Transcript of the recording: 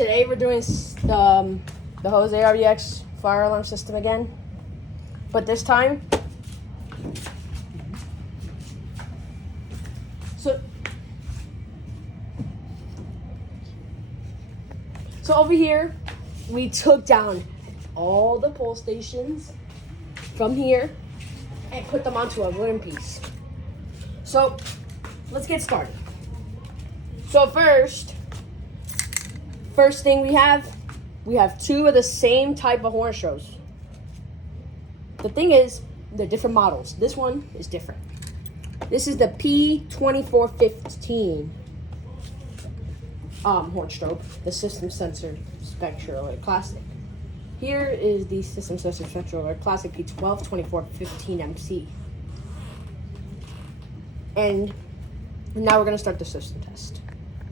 Today we're doing the Jose RDX fire alarm system again, but this time, so over here, we took down all the pole stations from here and put them onto a wooden piece. So let's get started. So first thing we have two of the same type of horn shows. The thing is, they're different models. This one is different. This is the P2415 horn strobe, the System Sensor Spectral Alert Classic. Here is the System Sensor Spectral Alert Classic P122415MC. And now we're gonna start the system test.